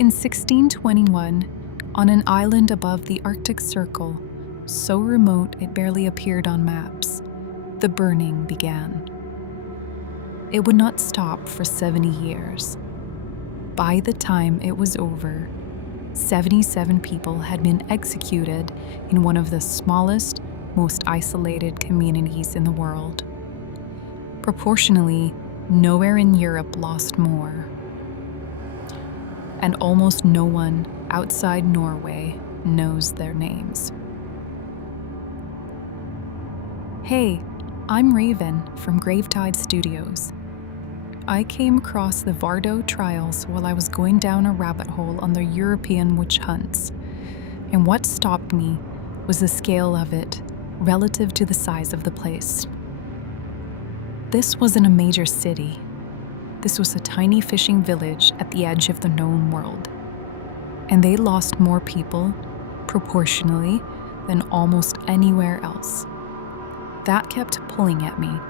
In 1621, on an island above the Arctic Circle, so remote it barely appeared on maps, the burning began. It would not stop for 70 years. By the time it was over, 77 people had been executed in one of the smallest, most isolated communities in the world. Proportionally, nowhere in Europe lost more. And almost no one outside Norway knows their names. Hey, I'm Raven from Gravetide Studios. I came across the Vardø trials while I was going down a rabbit hole on the European witch hunts, and what stopped me was the scale of it relative to the size of the place. This wasn't a major city. This was a tiny fishing village at the edge of the known world, and they lost more people, proportionally, than almost anywhere else. That kept pulling at me.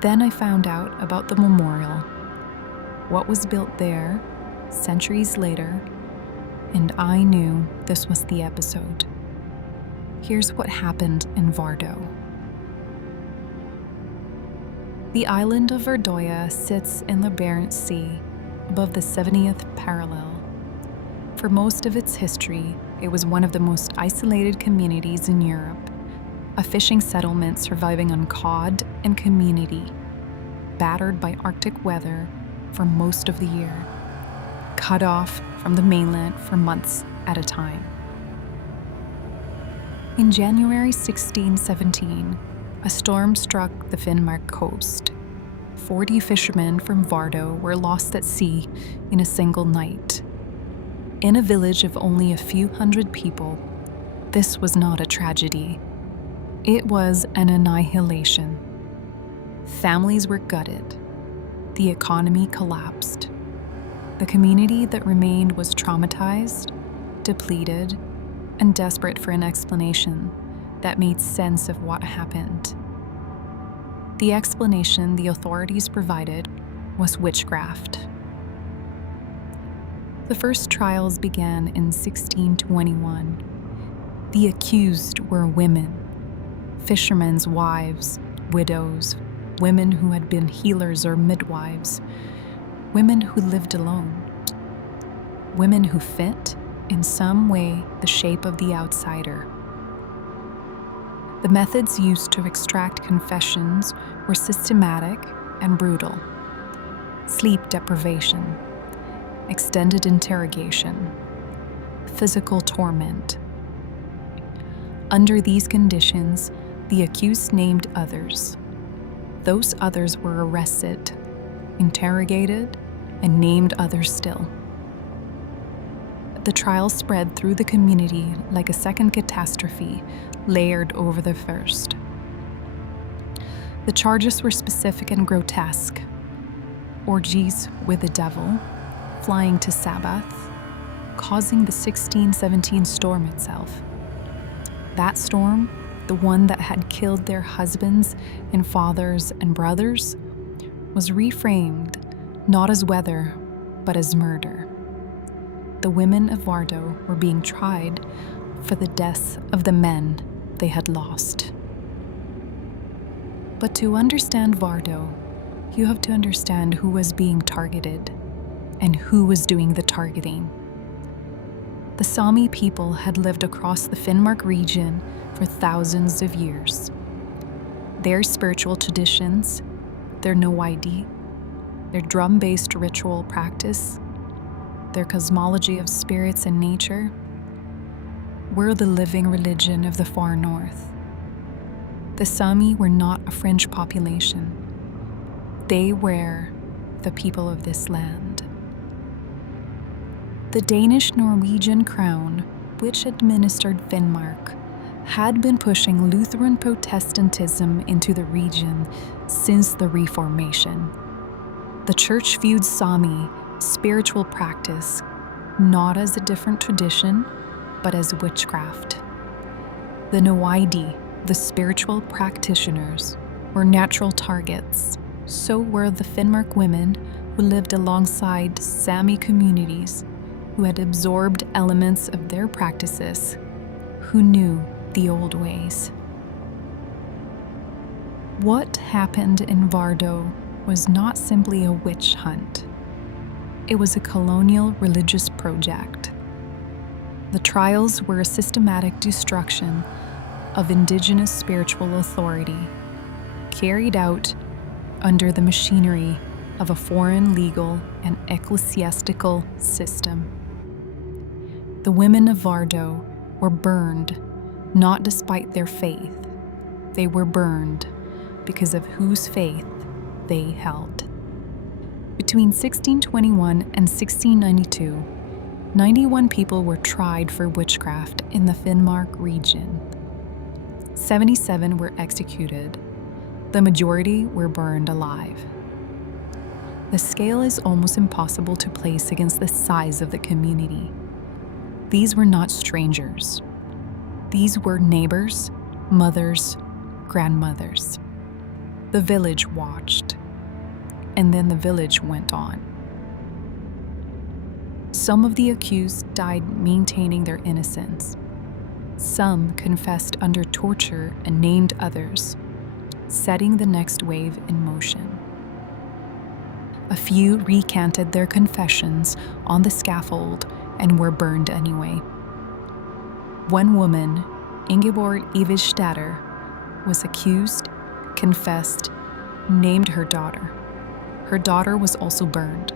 Then I found out about the memorial, what was built there centuries later, and I knew this was the episode. Here's what happened in Vardø. The island of Vardøya sits in the Barents Sea, above the 70th parallel. For most of its history, it was one of the most isolated communities in Europe, a fishing settlement surviving on cod and community, battered by Arctic weather for most of the year, cut off from the mainland for months at a time. In January 1617, a storm struck the Finnmark coast. 40 fishermen from Vardø were lost at sea in a single night. In a village of only a few hundred people, this was not a tragedy. It was an annihilation. Families were gutted. The economy collapsed. The community that remained was traumatized, depleted, and desperate for an explanation that made sense of what happened. The explanation the authorities provided was witchcraft. The first trials began in 1621. The accused were women, fishermen's wives, widows, women who had been healers or midwives, women who lived alone, women who fit, in some way, the shape of the outsider. The methods used to extract confessions were systematic and brutal. Sleep deprivation, extended interrogation, physical torment. Under these conditions, the accused named others. Those others were arrested, interrogated, and named others still. The trial spread through the community like a second catastrophe, layered over the first. The charges were specific and grotesque. Orgies with the devil, flying to Sabbath, causing the 1617 storm itself. That storm, the one that had killed their husbands and fathers and brothers, was reframed not as weather, but as murder. The women of Vardø were being tried for the deaths of the men they had lost. But to understand Vardø, you have to understand who was being targeted and who was doing the targeting. The Sámi people had lived across the Finnmark region for thousands of years. Their spiritual traditions, their no-ID, their drum-based ritual practice, their cosmology of spirits and nature, were the living religion of the far north. The Sámi were not a fringe population. They were the people of this land. The Danish-Norwegian crown, which administered Finnmark, had been pushing Lutheran Protestantism into the region since the Reformation. The church viewed Sámi, spiritual practice, not as a different tradition, but as witchcraft. The no-ID, the spiritual practitioners, were natural targets. So were the Finnmark women who lived alongside Sámi communities who had absorbed elements of their practices, who knew the old ways. What happened in Vardø was not simply a witch hunt. It was a colonial religious project. The trials were a systematic destruction of indigenous spiritual authority, carried out under the machinery of a foreign legal and ecclesiastical system. The women of Vardø were burned, not despite their faith. They were burned because of whose faith they held. Between 1621 and 1692, 91 people were tried for witchcraft in the Finnmark region. 77 were executed. The majority were burned alive. The scale is almost impossible to place against the size of the community. These were not strangers. These were neighbors, mothers, grandmothers. The village watched, and then the village went on. Some of the accused died maintaining their innocence. Some confessed under torture and named others, setting the next wave in motion. A few recanted their confessions on the scaffold and were burned anyway. One woman, Ingeborg Ivisdatter, was accused, confessed, named her daughter. Her daughter was also burned,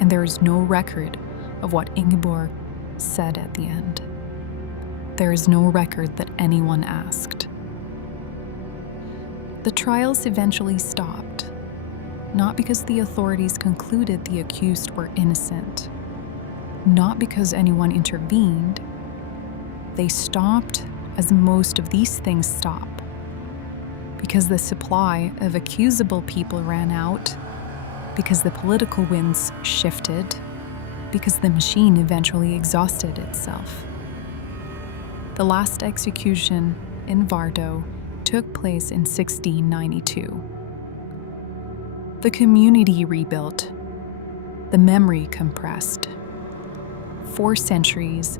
and there is no record of what Ingeborg said at the end. There is no record that anyone asked. The trials eventually stopped, not because the authorities concluded the accused were innocent, not because anyone intervened. They stopped as most of these things stop, because the supply of accusable people ran out, because the political winds shifted, because the machine eventually exhausted itself. The last execution in Vardø took place in 1692. The community rebuilt, the memory compressed. For centuries,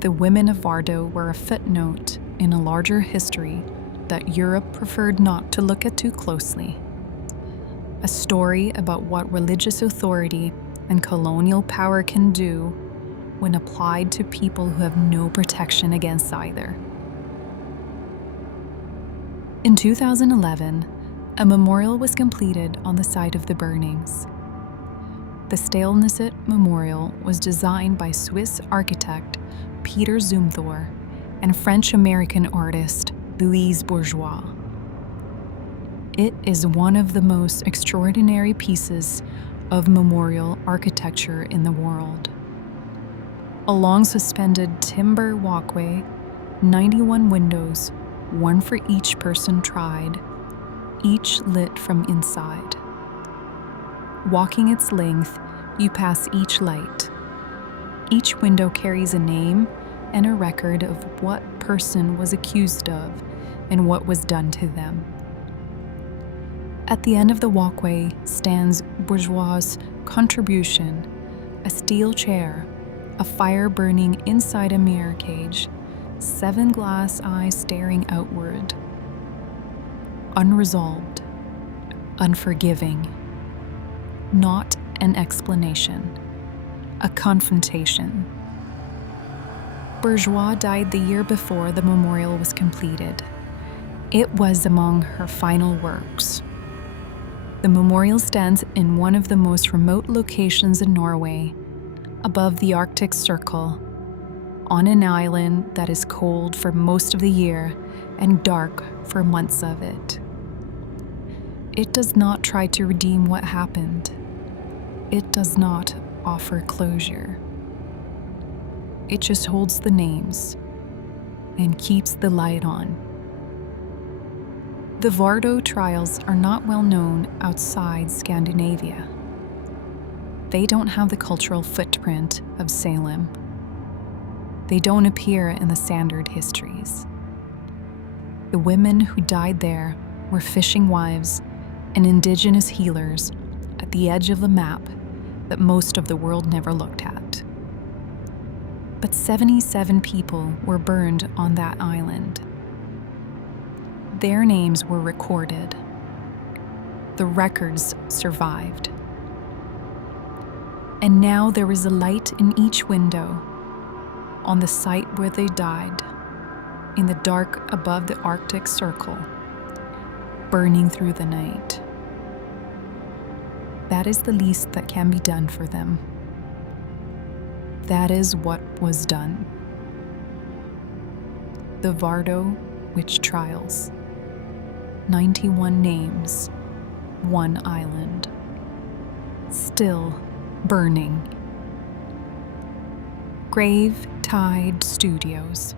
the women of Vardø were a footnote in a larger history that Europe preferred not to look at too closely. A story about what religious authority and colonial power can do when applied to people who have no protection against either. In 2011, a memorial was completed on the site of the burnings. The Steilneset Memorial was designed by Swiss architect Peter Zumthor and French-American artist Louise Bourgeois. It is one of the most extraordinary pieces of memorial architecture in the world. A long suspended timber walkway, 91 windows, one for each person tried, each lit from inside. Walking its length, you pass each light. Each window carries a name and a record of what person was accused of and what was done to them. At the end of the walkway stands Bourgeois' contribution, a steel chair, a fire burning inside a mirror cage, 7 glass eyes staring outward. Unresolved, unforgiving. Not an explanation, a confrontation. Bourgeois died the year before the memorial was completed. It was among her final works. The memorial stands in one of the most remote locations in Norway, above the Arctic Circle, on an island that is cold for most of the year and dark for months of it. It does not try to redeem what happened. It does not offer closure. It just holds the names and keeps the light on. The Vardø trials are not well known outside Scandinavia. They don't have the cultural footprint of Salem. They don't appear in the standard histories. The women who died there were fishing wives and indigenous healers at the edge of the map that most of the world never looked at. but 77 people were burned on that island. Their names were recorded. The records survived. And now there is a light in each window, on the site where they died, in the dark above the Arctic Circle, burning through the night. That is the least that can be done for them. That is what was done. The Vardø witch trials. 91 names, one island. Still burning. Gravetide Studios.